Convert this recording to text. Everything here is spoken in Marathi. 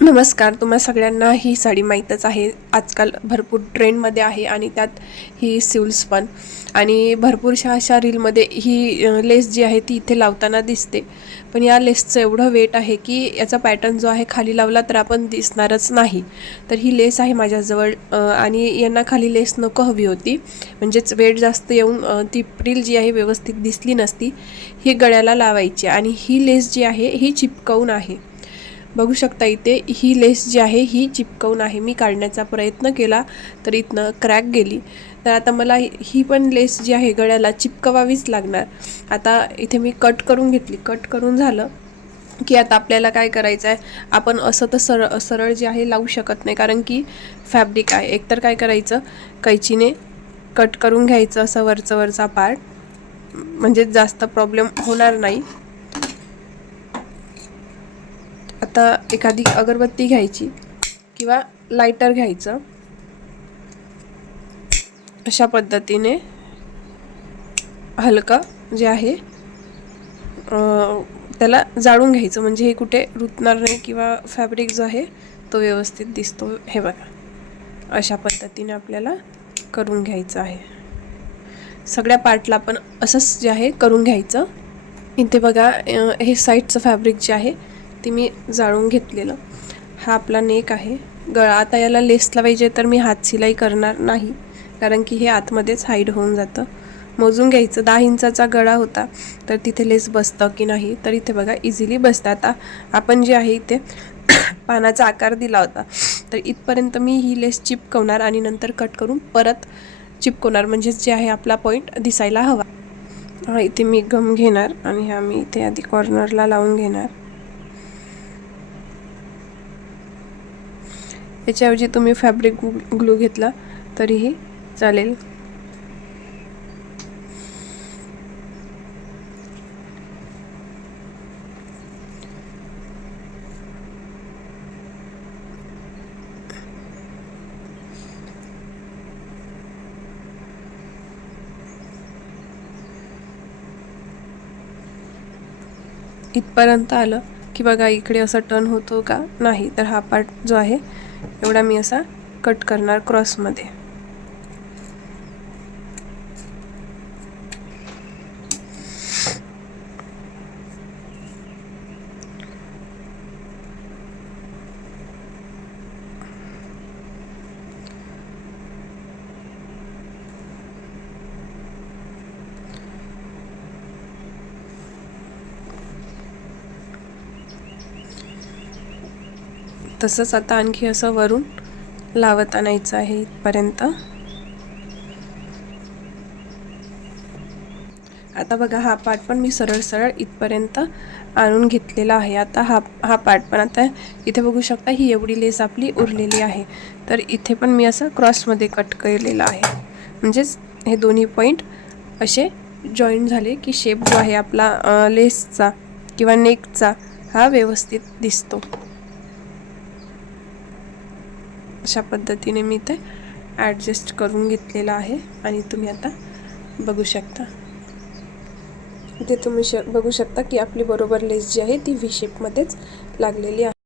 नमस्कार तुम्हा सगळ्यांना ही साडी माहीतच आहे. आजकाल भरपूर ट्रेंडमध्ये आहे आणि त्यात ही सिल्स पण. आणि भरपूरशा अशा रीलमध्ये ही लेस जी आहे ती इथे लावताना दिसते. पण या लेसचं एवढं वेट आहे की याचा पॅटर्न जो आहे खाली लावला तर आपण दिसणारच नाही. तर ही लेस आहे माझ्याजवळ आणि यांना खाली लेस नको हवी होती. म्हणजेच वेट जास्त येऊन ती रील जी आहे व्यवस्थित दिसली नसती. ही गळ्याला लावायची आणि ही लेस जी आहे ही चिपकवून आहे. बघू शकता इथे ही लेस जी आहे ही चिपकवून आहे. मी काढण्याचा प्रयत्न केला तर इथनं क्रॅक गेली. तर आता मला ही- पण लेस जी आहे गळ्याला चिपकवावीच लागणार. आता इथे मी कट करून घेतली. कट करून झालं की आता आपल्याला काय करायचं आहे आपण असं तर सरळ सरळ जे आहे लावू शकत नाही. कारण की फॅब्रिक आहे. एकतर काय करायचं कैचीने कट करून घ्यायचं असं वरचं वरचा पार्ट म्हणजे जास्त प्रॉब्लेम होणार नाही. आता एखादी अगरबत्ती घ्यायची किंवा लायटर घ्यायचं. अशा पद्धतीने हलकं जे आहे त्याला जाळून घ्यायचं. म्हणजे हे कुठे रुतणार नाही किंवा फॅब्रिक जो आहे तो व्यवस्थित दिसतो. हे बघा. अशा पद्धतीने आपल्याला करून घ्यायचं आहे. सगळ्या पार्टला आपण असंच जे आहे करून घ्यायचं. इथे बघा हे साईडचं फॅब्रिक जे आहे ती मी जाळून घेतलेलं. हा आपला नेक आहे. गळा आता याला लेस लावायचे तर मी हात शिलाई करणार नाही. कारण की हे आतमध्येच हाईड होऊन जातं. मोजून घ्यायचं. दहा इंचाचा गळा होता. तर तिथे लेस बसतं की नाही? तर इथे बघा इझिली बसतं. आता आपण जे आहे इथे पानाचा आकार दिला होता. तर इथपर्यंत मी ही लेस चिपकवणार आणि नंतर कट करून परत चिपकवणार. म्हणजेच जे आहे आपला पॉईंट दिसायला हवा. हा इथे मी गम घेणार आणि हा मी इथे आधी कॉर्नरला लावून घेणार. याच्याऐवजी तुम्ही फॅब्रिक ग्लू घेतला तरीही चालेल. इथपर्यंत आलं की बघा इकडे असं टर्न होतो का? नाही तर हा पार्ट जो आहे एवढा मी असा कट करणार क्रॉसमध्ये तसंच आता आणखी असं वरून लावत आणायचं आहे इथपर्यंत. आता बघा हा पार्ट पण मी सरळ सरळ इथपर्यंत आणून घेतलेला आहे. आता हा हा पार्ट पण आता इथे बघू शकता ही एवढी लेस आपली उरलेली आहे. तर इथे पण मी असं क्रॉसमध्ये कट केलेलं आहे. म्हणजेच हे दोन्ही पॉईंट असे जॉईंट झाले की शेप जो आहे आपला लेसचा किंवा नेकचा हा व्यवस्थित दिसतो. अशा पद्धतीने मी ते ॲडजस्ट करून घेतलेलं आहे आणि तुम्ही आता बघू शकता. इथे तुम्ही श बघू शकता की आपली बरोबर लेस जी आहे ती व्ही शेपमध्येच लागलेली आहे.